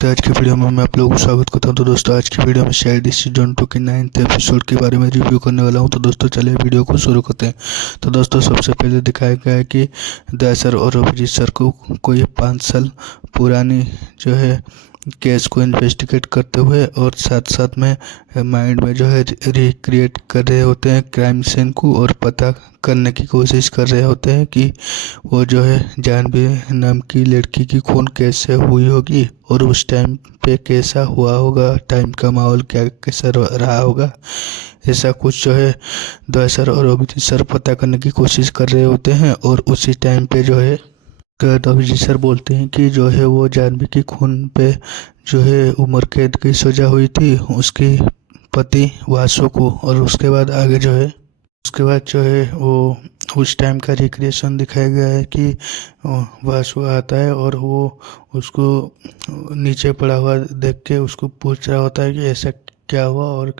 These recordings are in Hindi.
तो आज की वीडियो में मैं आप लोगों को स्वागत करता हूं। तो दोस्तों आज की वीडियो में शायद सीजन 2 के 9th एपिसोड के बारे में रिव्यू करने वाला हूं। तो दोस्तों चलिए वीडियो को शुरू करते हैं। तो दोस्तों सबसे पहले दिखाया गया है कि दया सर और अभिजीत सर को कोई 5 साल पुरानी जो है केस को इन्वेस्टिगेट करते हुए और साथ साथ में माइंड में जो है रिक्रिएट कर रहे होते हैं क्राइम सीन को, और पता करने की कोशिश कर रहे होते हैं कि वो जो है जानवी नाम की लड़की की खून कैसे हुई होगी और उस टाइम पे कैसा हुआ होगा, टाइम का माहौल क्या कैसा रहा होगा। ऐसा कुछ जो है दया सर और अभिजीत सर पता करने की कोशिश कर रहे होते हैं। और उसी टाइम पे जो है अभिजीत सर बोलते हैं कि जो है वो जानवी की खून पे जो है उम्र कैद की सजा हुई थी उसके पति वासु को। और उसके बाद आगे जो है जो है वो उस टाइम का रिक्रिएशन दिखाया गया है कि वासु आता है और वो उसको नीचे पड़ा हुआ देख के उसको पूछ रहा होता है कि ऐसा क्या हुआ और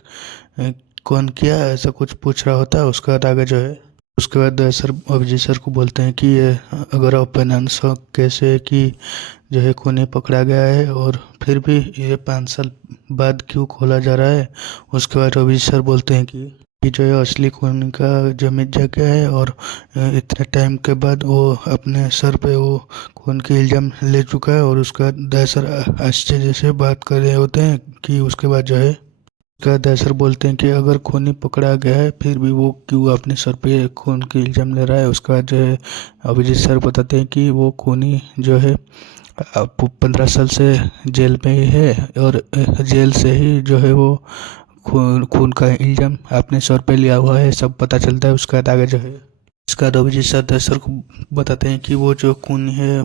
कौन किया, ऐसा कुछ पूछ रहा होता है। उसके बाद आगे जो है उसके बाद सर अभिजीत सर को बोलते हैं कि ये अगर ओपन कैसे कि जो है खूनी पकड़ा गया है और फिर भी ये 5 साल बाद क्यों खोला जा रहा है। उसके बाद अभिजीत सर बोलते हैं कि जो है असली खूनी का जो मिट गया है और इतने टाइम के बाद वो अपने सर पे वो खून के इल्ज़ाम ले चुका है। और उसके बाद दया सर आश्चर्य से बात कर रहे होते हैं कि उसके बाद जो है दया सर बोलते हैं कि अगर खूनी पकड़ा गया है फिर भी वो क्यों अपने सर पे खून के इल्ज़ाम ले रहा है। उसके बाद जो है अभिजीत सर बताते हैं कि वो खूनी जो है 15 साल से जेल में ही है और जेल से ही जो है वो खून का इल्ज़ाम अपने सर पे लिया हुआ है, सब पता चलता है। उसके बाद आगे जो है इसका अभिजीत सर दया सर को बताते हैं कि वो जो खून है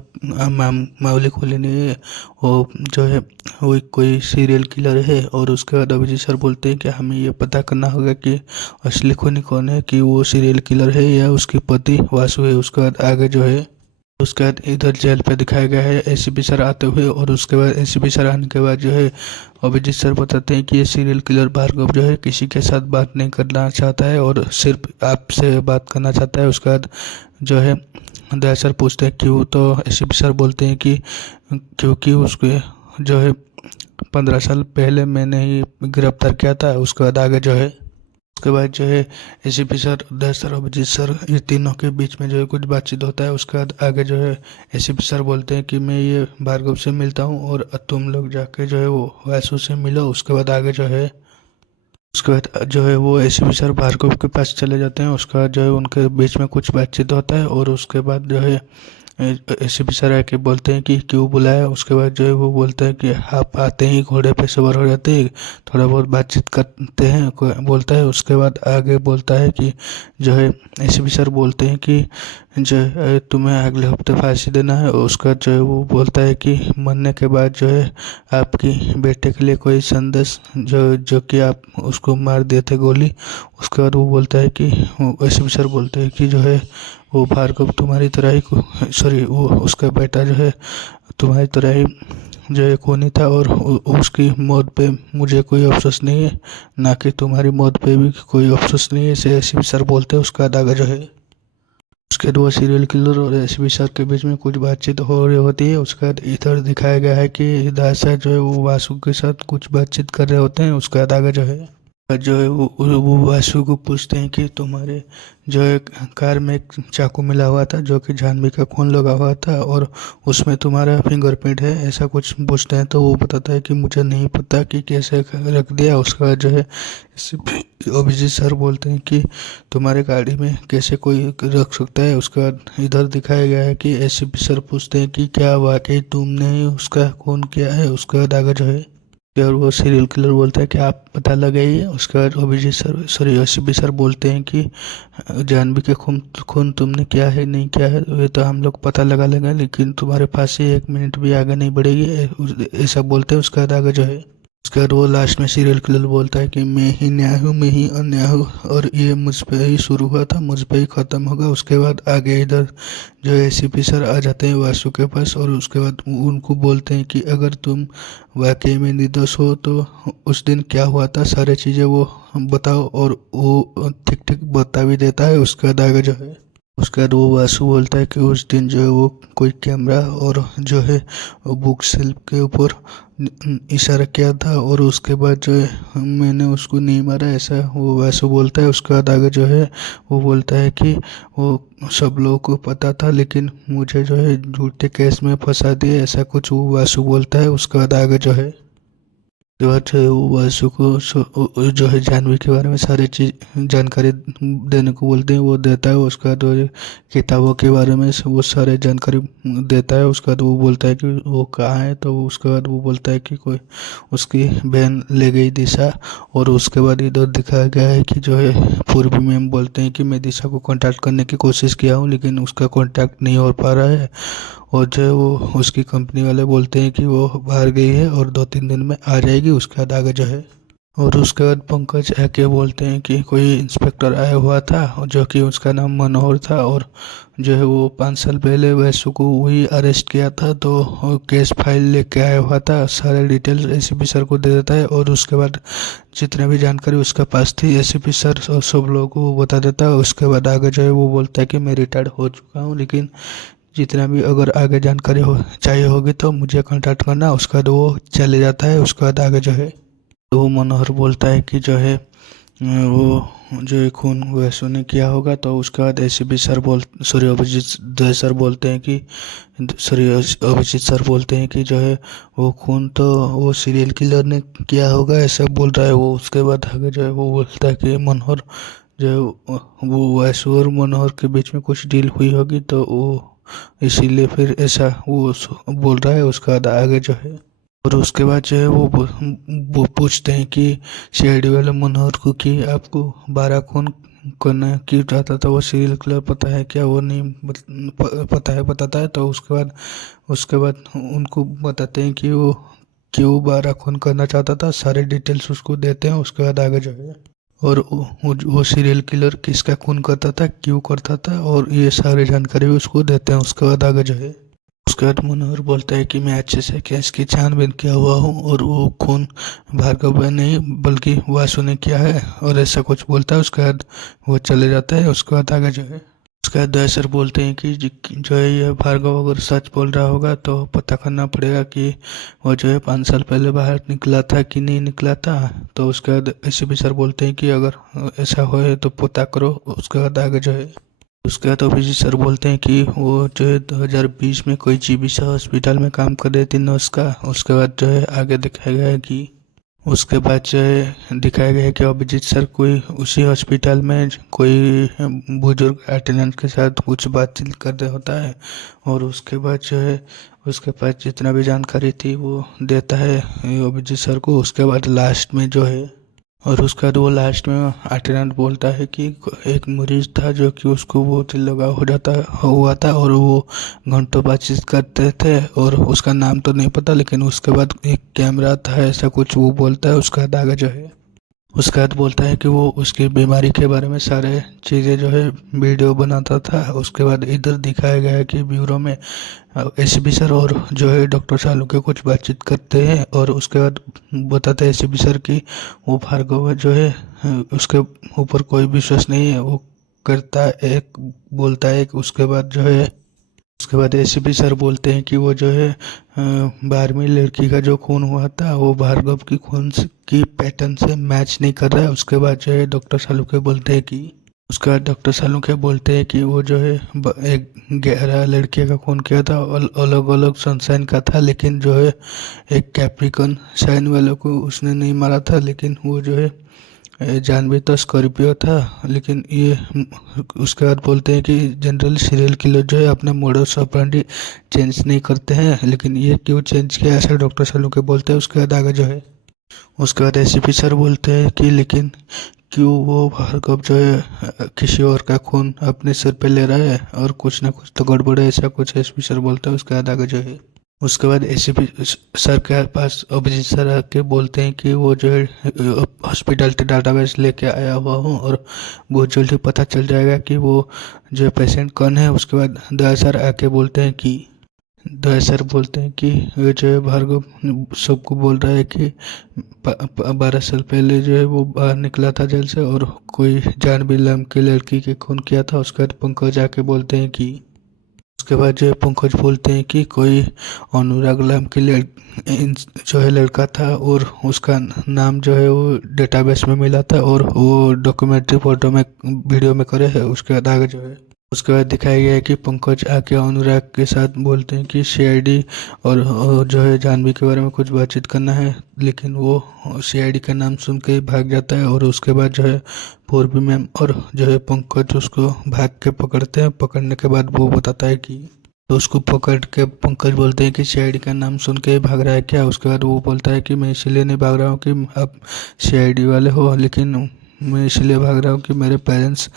मामूली खूनी नहीं है, वो जो है वो कोई सीरियल किलर है। और उसके बाद अभिजीत सर बोलते हैं कि हमें ये पता करना होगा कि असली खूनी कौन है, कि वो सीरियल किलर है या उसकी पति वासु है। उसके बाद आगे जो है उसके बाद इधर जेल पे दिखाया गया है एसीपी सर आते हुए। और उसके बाद एसीपी सर आने के बाद जो है अभिजीत सर बताते हैं कि ये सीरियल किलर भार्गव जो है किसी के साथ बात नहीं करना चाहता है और सिर्फ आपसे बात करना चाहता है। उसके बाद जो है दया सर पूछते हैं क्यों, तो एसीपी सर बोलते हैं कि क्योंकि उसके जो है 15 साल पहले मैंने ही गिरफ्तार किया था। उसके बाद आगे जो है उसके बाद जो है एसीपी सर दया सर अभिजीत सर ये तीनों के बीच में जो है कुछ बातचीत होता है। उसके बाद आगे जो है एसीपी सर बोलते हैं कि मैं ये भार्गव से मिलता हूँ और तुम लोग जाके जो है वो वासु से मिलो। उसके बाद आगे जो है उसके बाद जो है वो एसीपी सर भार्गव के पास चले जाते हैं। उसके बाद जो है उनके बीच में कुछ बातचीत होता है और उसके बाद जो है एसीपी सर आके बोलते हैं कि क्यों बुलाया। उसके बाद जो है वो बोलता है कि आप आते ही घोड़े पे सवार हो जाते हैं, थोड़ा बहुत बातचीत करते हैं बोलता है। उसके बाद आगे बोलता है कि जो है एसीपी सर बोलते हैं कि जो है तुम्हें अगले हफ्ते फांसी देना है। उसका जो है वो बोलता है कि मरने के बाद जो है आपकी बेटे के लिए कोई संदेश जो कि आप उसको मार दिए थे गोली। उसके बाद वो बोलता है कि एसीपी सर बोलते हैं कि जो है वो भार्गव तुम्हारी तरह ही वो उसका बेटा जो है तुम्हारी तरह ही जो है खूनी था और उसकी मौत पे मुझे कोई अफसोस नहीं है, ना कि तुम्हारी मौत पे भी कोई अफसोस नहीं है, ऐसे एसीपी सर बोलते हैं। उसका आगे जो है उसके बाद वो सीरियल किलर और एसीपी सर के बीच में कुछ बातचीत हो रही होती है। उसके बाद इधर दिखाया गया है कि दया सर जो है वो वासु के साथ कुछ बातचीत कर रहे होते हैं। उसके बाद आगे जो है वो वासु को पूछते हैं कि तुम्हारे जो है कार में एक चाकू मिला हुआ था जो कि जानवी का खून लगा हुआ था और उसमें तुम्हारा फिंगरप्रिंट है, ऐसा कुछ पूछते हैं। तो वो बताता है कि मुझे नहीं पता कि कैसे रख दिया। उसका जो है अभिजीत सर बोलते हैं कि तुम्हारे गाड़ी में कैसे कोई रख सकता है। उसके बाद इधर दिखाया गया है कि एसीपी सर पूछते हैं कि क्या वाकई तुमने ही उसका खून किया है। उसके बाद आगे जो है और वो सीरियल किलर बोलता है कि आप पता लगाइए। उसके बाद अभिजीत सर एसीपी सर बोलते हैं कि जानवी के खून तुमने किया है नहीं किया है ये तो हम लोग पता लगा लेंगे, लेकिन तुम्हारे पास ही 1 मिनट भी आगे नहीं बढ़ेगी, ऐसा बोलते हैं। उसके बाद आगे जो है उसके बाद वो लास्ट में सीरियल किलर बोलता है कि मैं ही न्याय हूँ, मैं ही अन्याय हूँ और ये मुझ पे ही शुरू हुआ था, मुझ पे ही ख़त्म होगा। उसके बाद आगे इधर जो एसीपी सर आ जाते हैं वासु के पास और उसके बाद उनको बोलते हैं कि अगर तुम वाकई में निर्दोष हो तो उस दिन क्या हुआ था सारी चीज़ें वो बताओ। और वो ठीक ठीक बता भी देता है। उसके बाद आगे जो है उसके बाद वो वासु बोलता है कि उस दिन जो है वो कोई कैमरा और जो है बुक शेल्फ के ऊपर इशारा किया था और उसके बाद जो है मैंने उसको नहीं मारा, ऐसा वो वैसे बोलता है। उसके बाद आगे जो है वो बोलता है कि वो सब लोगों को पता था लेकिन मुझे जो है झूठे केस में फंसा दिया, ऐसा कुछ वो वासु बोलता है। उसके बाद आगे जो है उसके बाद जो है वो वासु को जो है जानवी के बारे में सारी चीज जानकारी देने को बोलते हैं, वो देता है। उसके बाद वो किताबों के बारे में वो सारे जानकारी देता है। उसके बाद वो बोलता है कि वो कहाँ है, तो उसके बाद वो बोलता है कि कोई उसकी बहन ले गई दिशा। और उसके बाद इधर दिखाया गया है कि जो है पूर्वी मैम बोलते हैं कि मैं दिशा को कांटेक्ट करने की कोशिश किया हूँ लेकिन उसका कांटेक्ट नहीं हो पा रहा है। और जो है वो उसकी कंपनी वाले बोलते हैं कि वो बाहर गई है और 2-3 दिन में आ जाएगी। उसके बाद आगे जो है और उसके बाद पंकज आके बोलते हैं कि कोई इंस्पेक्टर आया हुआ था और जो कि उसका नाम मनोहर था और जो है वो 5 साल पहले वैसु को वही अरेस्ट किया था, तो वो केस फाइल लेके आया हुआ था। सारे डिटेल्स एसीपी सर को दे देता है और उसके बाद जितने भी जानकारी उसके पास थी एसीपी सर और सब लोगों को वो बता देता है। उसके बाद आगे जो है वो बोलता है कि मैं रिटायर्ड हो चुका हूँ लेकिन जितना भी अगर आगे जानकारी हो चाहिए होगी तो मुझे कांटेक्ट करना। उसके बाद वो चले जाता है। उसके बाद आगे जो है तो वो मनोहर बोलता है कि जो है वो जो है खून वैसु ने किया होगा। तो उसके बाद एसीपी सर सॉरी अभिजीत दे सर बोलते हैं कि सॉरी अभिजीत सर बोलते हैं कि जो है वो खून तो वो सीरियल किलर ने किया होगा, ऐसा बोल रहा है वो। उसके बाद आगे जो है वो बोलता है कि मनोहर जो है वो वैसु और मनोहर के बीच में कुछ डील हुई होगी तो वो इसीलिए फिर ऐसा वो बोल रहा है। उसके बाद आगे जो है और उसके बाद जो है वो पूछते हैं कि सीआईडी वाले मनोहर को कि आपको 12 खून करना क्यों चाहता था, वो सीरियल किलर पता है क्या? वो नहीं पता है बताता है। तो उसके बाद उनको बताते हैं कि वो क्यों 12 खून करना चाहता था, सारे डिटेल्स उसको देते हैं। उसके बाद आगे जो है और वो सीरियल किलर किसका खून करता था, क्यों करता था, और ये सारी जानकारी भी उसको देते हैं। उसके बाद आगे जो है उसके बाद मनोहर बोलता है कि मैं अच्छे से केस की छानबीन किया हुआ हूँ और वो खून भार्गव ने नहीं बल्कि वासु ने किया है, और ऐसा कुछ बोलता है। उसके बाद वो चले जाता है। उसके बाद आगे जो है उसके बाद दया सर बोलते हैं कि जो है ये भार्गव अगर सच बोल रहा होगा तो पता करना पड़ेगा कि वो जो है 5 साल पहले बाहर निकला था कि नहीं निकला था। तो उसके बाद एसीपी सर बोलते हैं कि अगर ऐसा हो तो पता करो। उसके बाद आगे जो है उसके बाद अभिजीत सर बोलते हैं कि वो जो है 2020 में कोई जीविका हॉस्पिटल में काम कर रही थी नर्स का। उसके बाद जो है आगे दिखाया गया है कि उसके बाद जो है दिखाया गया है कि अभिजीत सर कोई उसी हॉस्पिटल में कोई बुजुर्ग अटेंडेंट के साथ कुछ बातचीत कर रहा होता है और उसके बाद जो है उसके पास जितना भी जानकारी थी वो देता है अभिजीत सर को। उसके बाद लास्ट में जो है और उसके बाद वो लास्ट में अटेंडेंट बोलता है कि एक मरीज था जो कि उसको बहुत ही लगाव हो जाता हुआ था और वो घंटों बातचीत करते थे और उसका नाम तो नहीं पता, लेकिन उसके बाद एक कैमरा था ऐसा कुछ वो बोलता है। उसके बाद आगे जो है उसके बाद बोलता है कि वो उसकी बीमारी के बारे में सारे चीज़ें जो है वीडियो बनाता था। उसके बाद इधर दिखाया गया है कि ब्यूरो में एसीपी सर और जो है डॉक्टर शालू के कुछ बातचीत करते हैं और उसके बाद बताते हैं एसीपी सर की वो भार्गव जो है उसके ऊपर कोई विश्वास नहीं है, वो करता है एक बोलता है एक। उसके बाद एसीपी सर बोलते हैं कि वो जो है 12वीं लड़की का जो खून हुआ था वो भार्गव की खून की पैटर्न से मैच नहीं कर रहा है। उसके बाद जो है डॉक्टर सालुके बोलते हैं कि उसके बाद डॉक्टर सालुके बोलते हैं कि वो जो है एक 11 लड़के का खून किया था, अलग अलग सनसाइन का था, लेकिन जो है एक कैप्रिकन साइन वालों को उसने नहीं मारा था, लेकिन वो जो है जानवी तो स्कॉर्पियो था। लेकिन ये उसके बाद बोलते हैं कि जनरल सीरियल किलर जो है अपना मोडस ऑपरेंडी चेंज नहीं करते हैं, लेकिन ये क्यों चेंज किया ऐसा डॉक्टर सालुके बोलते हैं। उसके बाद आगे जो है उसके बाद एसीपी सर बोलते हैं कि लेकिन क्यों वो भार्गव जो है किसी और का खून अपने सिर पे ले रहा है और कुछ ना कुछ तो गड़बड़ है, ऐसा कुछ एसीपी सर बोलते हैं। उसके बाद आगे जो है उसके बाद एसीपी सर के पास अभिजीत सर आके बोलते हैं कि वो जो है हॉस्पिटल के डाटाबेस लेके आया हुआ हूँ और बहुत जल्दी पता चल जाएगा कि वो जो है कौन है। उसके बाद दया सर आके बोलते हैं कि ये जो है भार्गव सबको बोल रहा है कि 12 साल पहले जो है वो बाहर निकला था जेल से और कोई जानवी नाम की लड़की के खून किया था। उसके बाद पंकज आके बोलते हैं कि उसके बाद जो है पंकज बोलते हैं कि कोई अनुराग नाम के जो है लड़का था और उसका नाम जो है वो डेटाबेस में मिला था और वो डॉक्यूमेंट्री फोटो में वीडियो में करे है। उसके बाद आगे जो है उसके बाद दिखाया गया है कि पंकज आके अनुराग के साथ बोलते हैं कि सीआईडी और जो है जानवी के बारे में कुछ बातचीत करना है, लेकिन वो सीआईडी का नाम सुन के ही भाग जाता है। और उसके बाद जो है पूर्वी मैम और जो है पंकज उसको भाग के पकड़ते हैं। पकड़ने के बाद वो बताता है कि तो उसको पकड़ के पंकज बोलते हैं कि सीआईडी का नाम सुन के ही भाग रहा है क्या। उसके बाद वो बोलता है कि मैं इसलिए नहीं भाग रहा हूँ कि आप सीआईडी वाले हो, लेकिन मैं इसलिए भाग रहा हूँ कि मेरे पेरेंट्स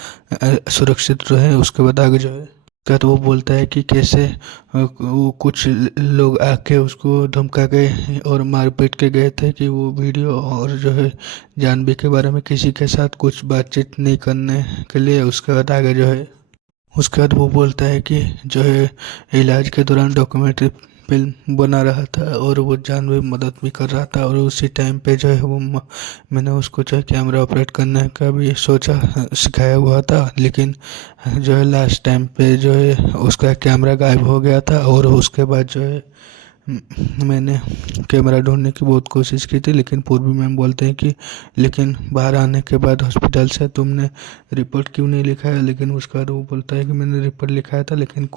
सुरक्षित रहे। उसके बाद आगे जो है क्या तो वो बोलता है कि कैसे वो कुछ लोग आके उसको धमका गए और मार पीट के गए थे कि वो वीडियो और जो है जानवी के बारे में किसी के साथ कुछ बातचीत नहीं करने के लिए। उसके बाद आगे जो है उसके बाद वो बोलता है कि जो है इलाज के दौरान डॉक्यूमेंट्री फिल्म बना रहा था और वो जानवी मदद भी कर रहा था। और उसी टाइम पे जो है वो मैंने उसको जो है कैमरा ऑपरेट करने का भी सोचा सिखाया हुआ था, लेकिन जो है लास्ट टाइम पे जो है उसका कैमरा गायब हो गया था। और उसके बाद जो है मैंने कैमरा ढूंढने की बहुत कोशिश की थी, लेकिन पूर्वी मैम बोलते हैं कि लेकिन बाहर आने के बाद हॉस्पिटल से तुमने रिपोर्ट क्यों नहीं लिखाया। लेकिन उसका वो बोलता है कि मैंने रिपोर्ट लिखाया था, लेकिन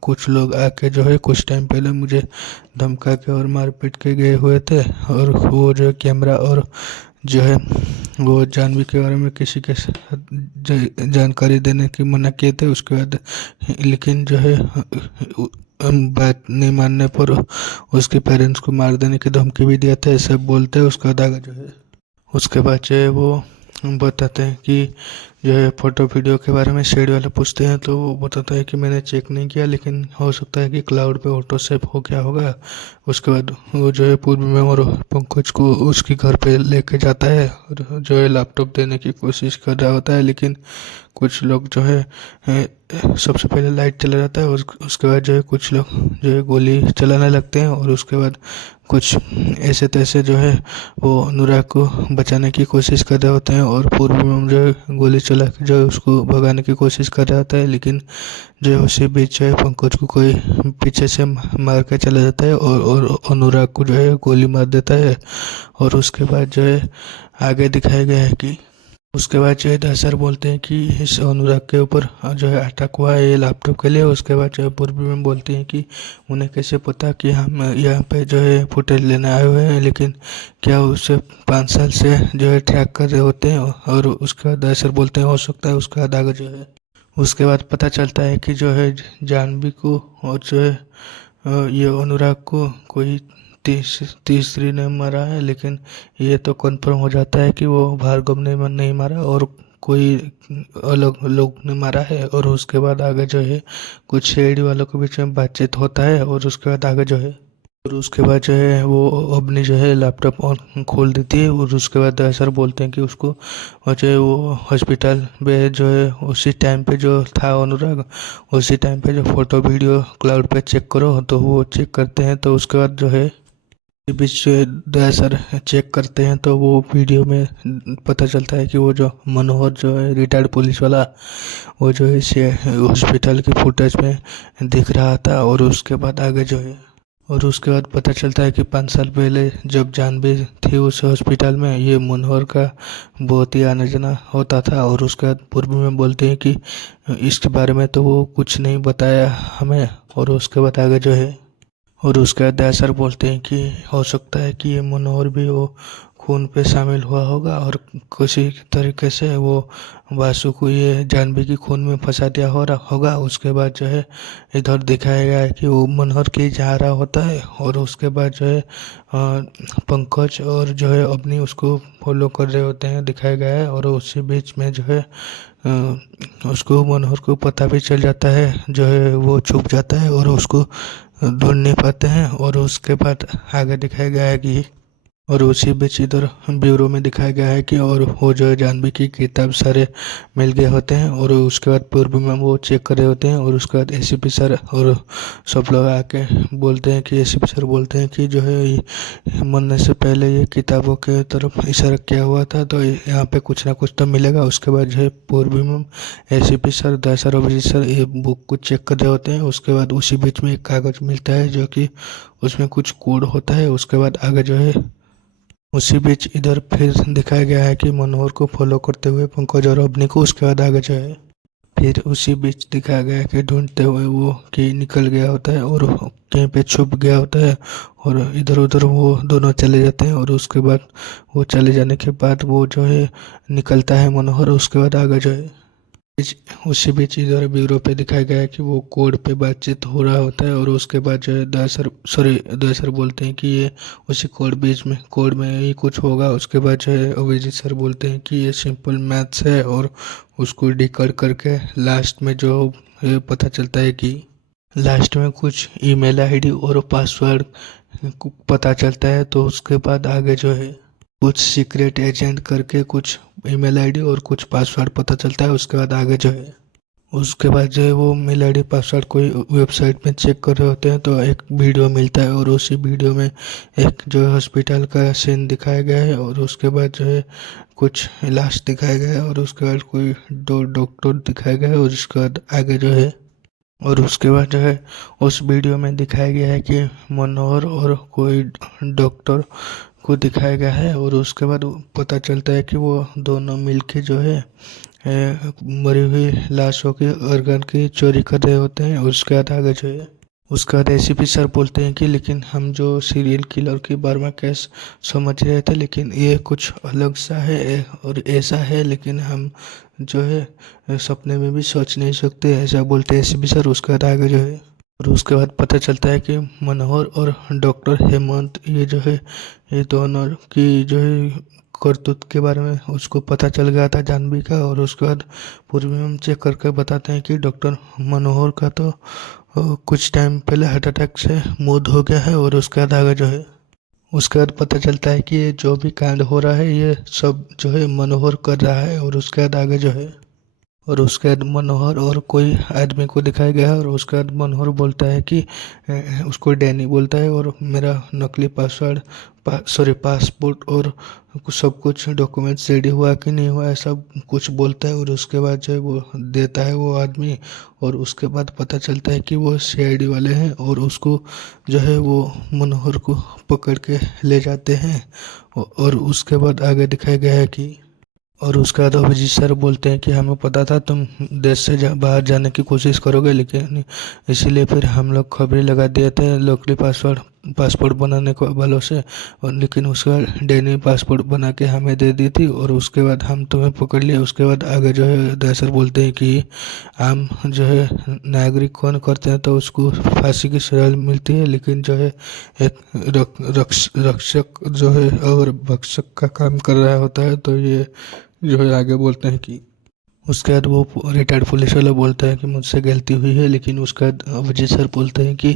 कुछ लोग आके जो है कुछ टाइम पहले मुझे धमका के और मार पीट के गए हुए थे और वो जो है कैमरा और जो है वो जानवी के बारे में किसी के साथ जानकारी देने की मना किए थे। उसके बाद लेकिन जो है बात नहीं मानने पर उसके पेरेंट्स को मार देने की धमकी भी दिया था, ऐसा बोलते हैं। उसका दागा जो है उसके बाद जो है वो बताते हैं कि जो है फ़ोटो वीडियो के बारे में शेड वाले पूछते हैं तो वो बताता है कि मैंने चेक नहीं किया, लेकिन हो सकता है कि क्लाउड पे ऑटो सेव हो गया होगा। उसके बाद वो जो है पूर्व में और पंकज को उसके घर पे लेके जाता है और जो है लैपटॉप देने की कोशिश कर रहा होता है, लेकिन कुछ लोग जो है सबसे पहले लाइट चला जाता है और उसके बाद जो है कुछ लोग जो है गोली चलाने लगते हैं। और उसके बाद कुछ ऐसे तैसे जो है वो अनुराग को बचाने की कोशिश कर रहे होते हैं और पूर्व में जो है गोली चला के जो है उसको भगाने की कोशिश कर रहा होता है, लेकिन जो है उसी बीच जो है पंकज को कोई पीछे से मार के चला जाता है और अनुराग को जो है गोली मार देता है। और उसके बाद जो है आगे दिखाया गया है कि उसके बाद जो है दशर बोलते हैं कि इस अनुराग के ऊपर जो है अटैक हुआ है ये लैपटॉप के लिए। उसके बाद जो है पूर्वी में बोलते हैं कि उन्हें कैसे पता कि हम यहाँ पे जो है फुटेज लेने आए हुए हैं, लेकिन क्या उसे 5 साल से जो है ट्रैक कर रहे होते हैं। और उसके बाद दशर बोलते हैं हो सकता है। उसके बाद आगे जो है उसके बाद पता चलता है कि जो है जानवी को और जो है ये अनुराग को कोई तीसरी ने मारा है, लेकिन ये तो कंफर्म हो जाता है कि वो भार्गव ने नहीं मारा और कोई अलग लोग ने मारा है। और उसके बाद आगे जो है कुछ शेडी वालों के बीच में बातचीत होता है और उसके बाद आगे जो है और उसके बाद जो है वो अपनी जो है लैपटॉप ऑन खोल देती है। और उसके बाद सर बोलते हैं कि उसको और जो है वो हॉस्पिटल में जो है उसी टाइम पे जो था अनुराग उसी टाइम पे जो फ़ोटो वीडियो क्लाउड पे चेक करो, तो वो चेक करते हैं। तो उसके बाद जो है बीच सर चेक करते हैं तो वो वीडियो में पता चलता है कि वो जो मनोहर जो है रिटायर्ड पुलिस वाला वो जो है हॉस्पिटल की फुटेज में दिख रहा था। और उसके बाद आगे जो है और उसके बाद पता चलता है कि 5 साल पहले जब जानवी थी उस हॉस्पिटल में ये मनोहर का बहुत ही आना जाना होता था। और उसके बाद पूर्व में बोलते हैं कि इसके बारे में तो वो कुछ नहीं बताया हमें। और उसके बाद आगे जो है और उसके बाद दयासर बोलते हैं कि हो सकता है कि ये मनोहर भी वो खून पे शामिल हुआ होगा और किसी तरीके से वो वासु को ये जानवी की खून में फंसा दिया होगा। उसके बाद जो है इधर दिखाया गया है कि वो मनोहर के जा रहा होता है और उसके बाद जो है पंकज और जो है अपनी उसको फॉलो कर रहे होते हैं दिखाया गया है। और उसी बीच में जो है उसको मनोहर को पता भी चल जाता है, जो है वो छुप जाता है और उसको ढूंढ नहीं पाते हैं। और उसके बाद आगे दिखाया गया है कि और उसी बीच इधर ब्यूरो में दिखाया गया है कि और वो जो है जानवी की किताब सारे मिल गए होते हैं और उसके बाद पूर्व में वो चेक कर रहे होते हैं और उसके बाद एसीपी सर और सब लोग आके बोलते हैं कि एसीपी सर बोलते हैं कि जो है मरने से पहले ये किताबों के तरफ इशारा किया हुआ था तो यहाँ पे कुछ ना कुछ तो मिलेगा। उसके बाद जो है पूर्व में एसीपी सर दया और अभिजीत सर ये बुक को चेक कर रहे होते हैं। उसके बाद उसी बीच में एक कागज़ मिलता है जो कि उसमें कुछ कोड होता है। उसके बाद आगे जो है उसी बीच इधर फिर दिखाया गया है कि मनोहर को फॉलो करते हुए पंकज और अवनी को। उसके बाद आगे जो है फिर उसी बीच दिखाया गया है कि ढूंढते हुए वो कि निकल गया होता है और कहीं पे छुप गया होता है और इधर उधर वो दोनों चले जाते हैं। और उसके बाद वो चले जाने के बाद वो जो है निकलता है मनोहर। उसके बाद आगे जो है उसी बीच इधर ब्यूरो पे दिखाया गया है कि वो कोड पे बातचीत हो रहा होता है। और उसके बाद जो है दया सर बोलते हैं कि ये उसी कोड में ही कुछ होगा। उसके बाद जो है अभिजीत सर बोलते हैं कि ये सिंपल मैथ्स है और उसको डिकोड करके लास्ट में जो ये पता चलता है कि लास्ट में कुछ ईमेल आईडी और पासवर्ड पता चलता है। तो उसके बाद आगे जो है कुछ सीक्रेट एजेंट करके कुछ ईमेल आईडी और कुछ पासवर्ड पता चलता है। उसके बाद आगे जो है वो मेल आईडी पासवर्ड कोई वेबसाइट में चेक कर रहे होते हैं तो एक वीडियो मिलता है और उसी वीडियो में एक जो है हॉस्पिटल का सीन दिखाया गया है। और उसके बाद जो है कुछ इलाज दिखाया गया है और उसके बाद कोई दो डॉक्टर दिखाया गया है। और उसके बाद आगे जो है और उसके बाद जो है उस वीडियो में दिखाया गया है कि मनोहर और कोई डॉक्टर को दिखाया गया है। और उसके बाद पता चलता है कि वो दोनों मिलके जो है मरी हुई लाशों के ऑर्गन की चोरी कर रहे होते हैं। उसके बाद आगे जो है उसके बाद एसीपी सर बोलते हैं कि लेकिन हम जो सीरियल किलर की बर्मा केस समझ रहे थे लेकिन ये कुछ अलग सा है और ऐसा है लेकिन हम जो है सपने में भी सोच नहीं सकते, ऐसा बोलते हैं एसीपी सर। उसके बाद आगे जो है और उसके बाद पता चलता है कि मनोहर और डॉक्टर हेमंत ये जो है ये दोनों की जो है करतूत के बारे में उसको पता चल गया था जानवी का। और उसके बाद पूर्व में हम चेक करके बताते हैं कि डॉक्टर मनोहर का तो कुछ टाइम पहले हार्ट अटैक से मौत हो गया है। और उसके बाद आगे जो है उसके बाद पता चलता है कि ये जो भी कांड हो रहा है ये सब जो है मनोहर कर रहा है। और उसके बाद आगे जो है और उसके बाद मनोहर और कोई आदमी को दिखाया गया है। और उसके बाद मनोहर बोलता है कि उसको डैनी बोलता है और मेरा नकली पासपोर्ट और सब कुछ डॉक्यूमेंट्स रेडी हुआ कि नहीं हुआ है सब कुछ बोलता है। और उसके बाद जो है वो देता है वो आदमी। और उसके बाद पता चलता है कि वो सीआईडी वाले हैं और उसको जो है वो मनोहर को पकड़ के ले जाते हैं। और उसके बाद आगे दिखाया गया है कि और उसके बाद अभिजीत सर बोलते हैं कि हमें पता था तुम देश से बाहर जाने की कोशिश करोगे लेकिन इसीलिए फिर हम लोग खबरें लगा दिए थे लोकली पासपोर्ट बनाने को वालों से। और लेकिन उसके बाद डैनी पासपोर्ट बना के हमें दे दी थी और उसके बाद हम तुम्हें पकड़ लिए। उसके बाद आगे जो है दया सर बोलते हैं कि आम जो है नागरिक कौन करते हैं तो उसको फांसी की सजा मिलती है लेकिन जो है एक रक्षक जो है और भक्षक का काम कर रहा होता है। तो ये जो है आगे बोलते हैं कि उसके बाद वो रिटायर्ड पुलिस वाला बोलता है कि मुझसे गलती हुई है। लेकिन उसके बाद अभिजीत सर बोलते हैं कि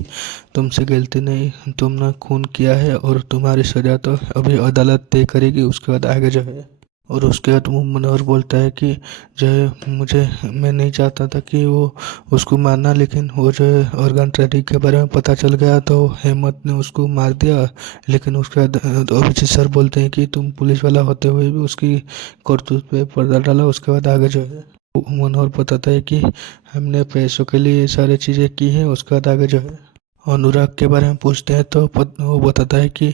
तुमसे गलती नहीं, तुमने खून किया है और तुम्हारी सज़ा तो अभी अदालत तय करेगी। उसके बाद आगे जो है और उसके बाद वो मनोहर बोलता है कि जो है मैं नहीं चाहता था कि वो उसको मारना लेकिन वो जो है ऑर्गन ट्रेडिंग के बारे में पता चल गया तो हेमंत ने उसको मार दिया। लेकिन उसके बाद अभिजीत सर बोलते हैं कि तुम पुलिस वाला होते हुए भी उसकी करतूत पे पर्दा डाला। उसके बाद आगे जो है मनोहर बताता है कि हमने पैसों के लिए ये सारी चीज़ें की हैं। उसके बाद आगे जो है अनुराग के बारे में पूछते हैं तो वो बताता है कि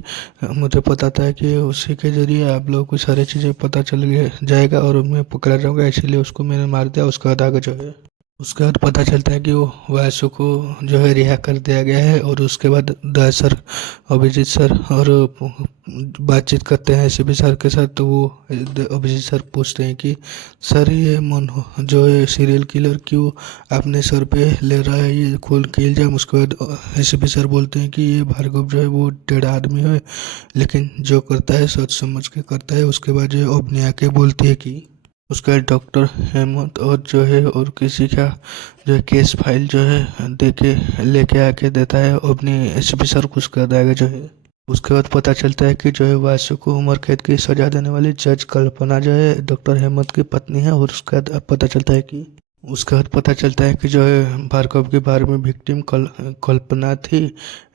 मुझे पता है कि उसी के जरिए आप लोगों को सारी चीज़ें पता चल जाएगा और मैं पकड़ा जाऊंगा इसीलिए उसको मैंने मार दिया। उसके बाद आगे जो है उसके बाद पता चलता है कि वो वासु को जो है रिहा कर दिया गया है। और उसके बाद दया सर अभिजीत सर और बातचीत करते हैं एसीपी सर के साथ। तो वो अभिजीत सर पूछते हैं कि सर ये जो है सीरियल किलर क्यों अपने सर पे ले रहा है ये खोल के इल्जाम। उसके बाद एसीपी सर बोलते हैं कि ये भार्गव जो है वो टेढ़ा आदमी है लेकिन जो करता है सोच समझ के करता है। उसके बाद जो है अपने आके बोलती है कि उसका डॉक्टर हेमंत और जो है और किसी का जो है केस फाइल जो है दे के लेके आके देता है अपनी एसपी सर को। उसका आगे जो है उसके बाद पता चलता है कि जो है वासु को उम्र कैद की सजा देने वाली जज कल्पना जो है डॉक्टर हेमंत की पत्नी है। और उसके बाद पता चलता है कि जो है भार्गव के बारे में विक्टिम कल्पना थी,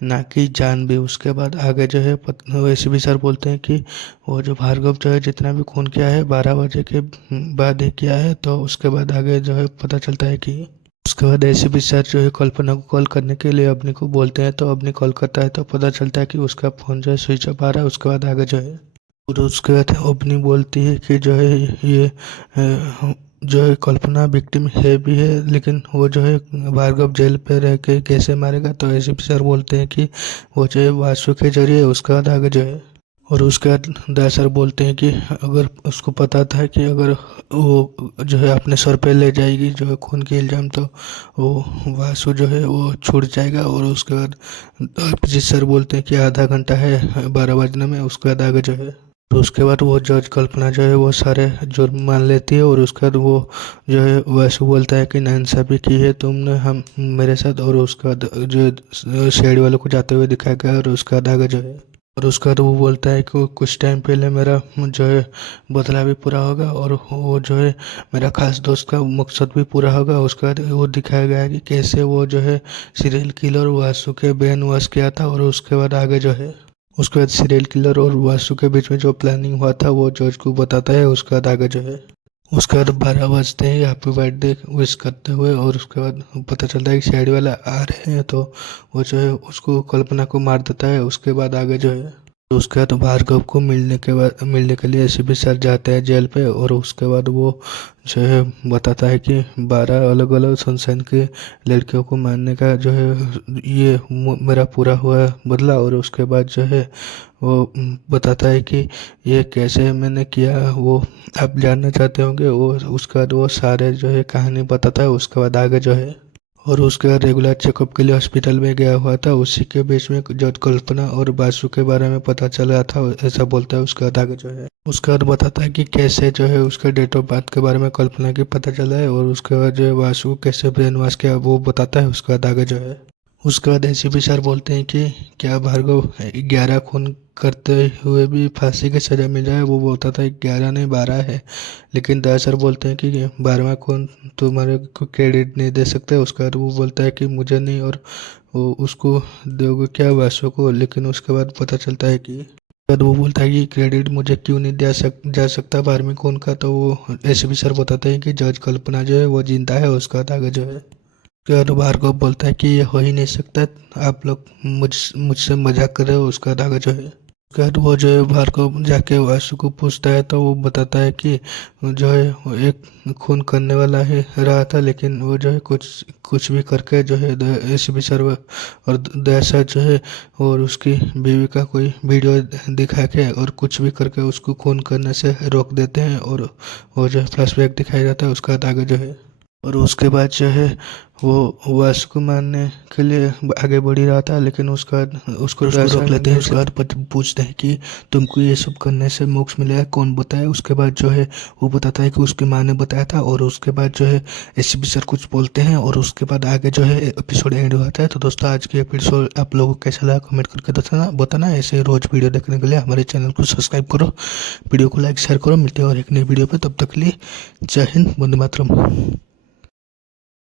ना कि जानवी। उसके बाद आगे जो है वैसे भी सर बोलते हैं कि वो जो भार्गव जो है जितना भी खून किया है 12 बजे के बाद ही किया है। तो उसके बाद आगे जो है पता चलता है कि उसके बाद एसीपी सर जो है कल्पना को कॉल करने के लिए अवनी को बोलते हैं। तो अवनी कॉल करता है तो पता चलता है कि उसका फ़ोन जो है स्विच ऑफ आ रहा है। उसके बाद आगे जो है और उसके बाद अवनी बोलती है कि जो है ये जो है कल्पना विक्टिम है भी है, लेकिन वो जो है भार्गव जेल पे रह के कैसे मारेगा। तो एसीपी सर बोलते हैं कि वो जो है वासु के जरिए। उसके बाद आगे जो है और उसके बाद दया सर बोलते हैं कि अगर उसको पता था कि अगर वो जो है अपने सर पे ले जाएगी जो है खून के इल्ज़ाम, तो वो वासु जो है वो छूट जाएगा। और उसके बाद अभिजीत सर बोलते हैं कि आधा घंटा है 12 बजने में। उसके बाद आगे जो है तो उसके बाद वो जज कल्पना जो है वो सारे जुर्म मान लेती है। और उसके बाद वो जो है वासु बोलता है कि नाइंसाफ़ी की है तुमने हम मेरे साथ। और उसके बाद जो शेड वालों को जाते हुए दिखाया गया। और उसके बाद आगे जो है और उसके बाद वो बोलता है कि कुछ टाइम पहले मेरा जो है बदला भी पूरा होगा और वो जो है मेरा खास दोस्त का मकसद भी पूरा होगा। उसके बाद वो दिखाया गया है कि कैसे वो जो है सीरियल किलर वासु के ब्रेन वॉश किया था। और उसके बाद आगे जो है उसके बाद सीरियल किलर और वासु के बीच में जो प्लानिंग हुआ था वो जॉर्ज को बताता है। उसके बाद आगे जो है उसके बाद 12 बजते ही हैप्पी बर्थडे विश करते हुए। और उसके बाद पता चलता है कि साइड वाला आ रहे हैं, तो वो जो है उसको कल्पना को मार देता है। उसके बाद आगे जो है तो उसके बाद भार्गव को मिलने के लिए एसीपी सर जाते हैं जेल पे। और उसके बाद वो जो है बताता है कि 12 अलग अलग सनशाइन के लड़कियों को मारने का जो है ये मेरा पूरा हुआ बदला। और उसके बाद जो है वो बताता है कि ये कैसे मैंने किया वो आप जानना चाहते होंगे। वो उसके बाद वो सारे जो है कहानी बताता है। उसके बाद आगे जो है और उसके बाद रेगुलर चेकअप के लिए हॉस्पिटल में गया हुआ था। उसी के बीच में जब कल्पना और वासु के बारे में पता चला था ऐसा बोलता है। उसके बाद आगे जो है उसके बाद बताता है कि कैसे जो है उसके डेट ऑफ बर्थ के बारे में कल्पना की पता चला है। और उसके बाद जो है वासु को कैसे ब्रेन वॉश किया वो बताता है। उसके बाद आगे जो है उसके बाद एसीपी सर बोलते हैं कि क्या भार्गव 11 खून करते हुए भी फांसी की सज़ा मिल जाए। वो बोलता था 11 नहीं 12 है, लेकिन दया सर बोलते हैं कि 12वां खून तुम्हारे को क्रेडिट नहीं दे सकते। उसके बाद वो बोलता है कि मुझे नहीं और वो उसको दोगे क्या वासु को। लेकिन उसके बाद पता चलता है कि बाद वो बोलता है कि क्रेडिट मुझे क्यों नहीं जा सकता 12वें खून का। तो वो एसीपी सर बताते हैं कि जज कल्पना जो है वो जिंदा है। उसके बाद आगे जो है उसके बाद भार्गव बोलता है कि ये हो ही नहीं सकता, आप लोग मुझसे मजाक कर रहे हो। उसके बाद आगे जो है उसके बाद वो जो है भार्गव जाके वासु को पूछता है। तो वो बताता है कि जो है वो एक खून करने वाला ही रहा था, लेकिन वो जो है कुछ भी करके जो है एसीपी सर और दया सर जो है और उसकी बीवी का कोई वीडियो दिखा के और कुछ भी करके उसको खून करने से रोक देते हैं। और वो जो है फ्लैशबैक दिखाया जाता है। उसके बाद आगे जो है और उसके बाद जो है वो वासु को मारने के लिए आगे बढ़ ही रहा था, लेकिन उसका उसको रोक लेते हैं। उसके बाद पूछते हैं कि तुमको ये सब करने से मोक्ष मिलेगा, कौन बताया। उसके बाद जो है वो बताता है कि उसकी माँ ने बताया था। और उसके बाद जो है एसीपी सर कुछ बोलते हैं और उसके बाद आगे जो है एपिसोड एंड होता है। तो दोस्तों आज की एपिसोड आप लोगों को कैसा लगा कमेंट करके बताना। ऐसे रोज वीडियो देखने के लिए हमारे चैनल को सब्सक्राइब करो, वीडियो को लाइक शेयर करो। मिलते हैं और एक नई वीडियो पे, तब तक के लिए जय हिंद, वंदे मातरम।